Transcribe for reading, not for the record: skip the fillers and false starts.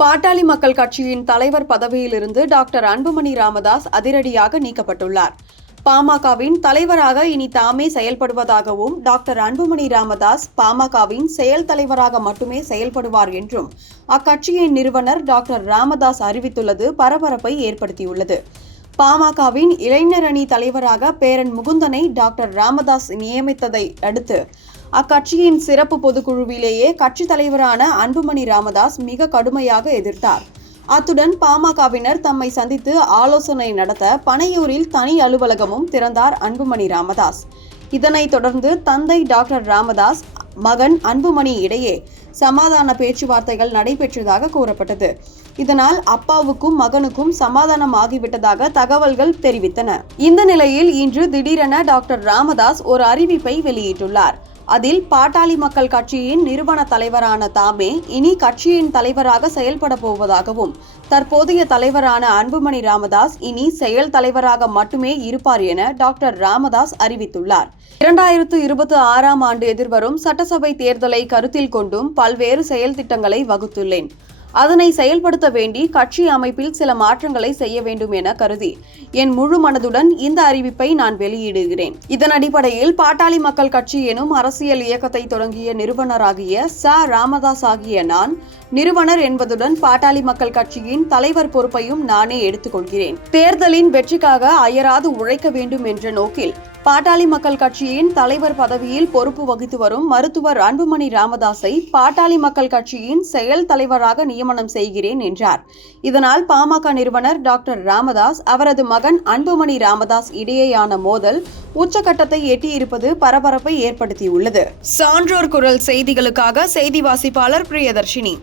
பாட்டாளி மக்கள் கட்சியின் தலைவர் பதவியிலிருந்து டாக்டர் அன்புமணி ராமதாஸ் அதிரடியாக நீக்கப்பட்டுள்ளார். பாமகவின் தலைவராக இனி தாமே செயல்படுவதாகவும், டாக்டர் அன்புமணி ராமதாஸ் பாமகவின் செயல் தலைவராக மட்டுமே செயல்படுவார் என்றும் அக்கட்சியின் நிறுவனர் டாக்டர் ராமதாஸ் அறிவித்துள்ளது பரபரப்பை ஏற்படுத்தியுள்ளது. பாமகவின் இளைஞர் அணி தலைவராக பேரன் முகுந்தனை டாக்டர் ராமதாஸ் நியமித்ததை அடுத்து அக்கட்சியின் சிறப்பு பொதுக்குழுவிலேயே கட்சித் தலைவரான அன்புமணி ராமதாஸ் மிக கடுமையாக எதிர்த்தார். அத்துடன் பாமகவினர் தம்மை சந்தித்து ஆலோசனை நடத்த பனையூரில் தனி அலுவலகமும் திறந்தார் அன்புமணி ராமதாஸ். இதனைத் தொடர்ந்து தந்தை டாக்டர் ராமதாஸ், மகன் அன்புமணி இடையே சமாதான பேச்சுவார்த்தைகள் நடைபெற்றதாக கூறப்பட்டது. இதனால் அப்பாவுக்கும் மகனுக்கும் சமாதானம் ஆகிவிட்டதாக தகவல்கள் தெரிவித்தன. இந்த நிலையில் இன்று திடீரென டாக்டர் ராமதாஸ் ஒரு அறிவிப்பை வெளியிட்டுள்ளார். அதில் பாட்டாளி மக்கள் கட்சியின் நிறுவன தலைவரான தாமே இனி கட்சியின் தலைவராக செயல்பட போவதாகவும், தற்போதைய தலைவரான அன்புமணி ராமதாஸ் இனி செயல் தலைவராக மட்டுமே இருப்பார் என டாக்டர் ராமதாஸ் அறிவித்துள்ளார். 2026ஆம் ஆண்டு எதிர்வரும் சட்டசபை தேர்தலை கருத்தில் கொண்டும் பல்வேறு செயல் திட்டங்களை வகுத்துள்ளேன். அதனை செயல்படுத்த வேண்டி கட்சி அமைப்பில் சில மாற்றங்களை செய்ய வேண்டும் என கருதி என் முழு மனதுடன் இந்த அறிவிப்பை நான் வெளியிடுகிறேன். இதன் அடிப்படையில் பாட்டாளி மக்கள் கட்சி எனும் அரசியல் இயக்கத்தை தொடங்கிய நிறுவனராகிய ராமதாஸ் ஆகிய நான் நிறுவனர் என்பதுடன் பாட்டாளி மக்கள் கட்சியின் தலைவர் பொறுப்பையும் நானே எடுத்துக்கொள்கிறேன். தேர்தலின் வெற்றிக்காக அயராது உழைக்க வேண்டும் என்ற நோக்கில் பாட்டாளி மக்கள் கட்சியின் தலைவர் பதவியில் பொறுப்பு வகித்து வரும் மருத்துவர் அன்புமணி ராமதாஸை பாட்டாளி மக்கள் கட்சியின் செயல் தலைவராக நியமனம் செய்கிறேன் என்றார். இதனால் பாமக நிறுவனர் டாக்டர் ராமதாஸ், அவரது மகன் அன்புமணி ராமதாஸ் இடையேயான மோதல் உச்சகட்டத்தை எட்டியிருப்பது பரபரப்பை ஏற்படுத்தியுள்ளது. சான்றோர் குரல் செய்திகளுக்காக செய்தி வாசிப்பாளர் பிரியதர்ஷினி.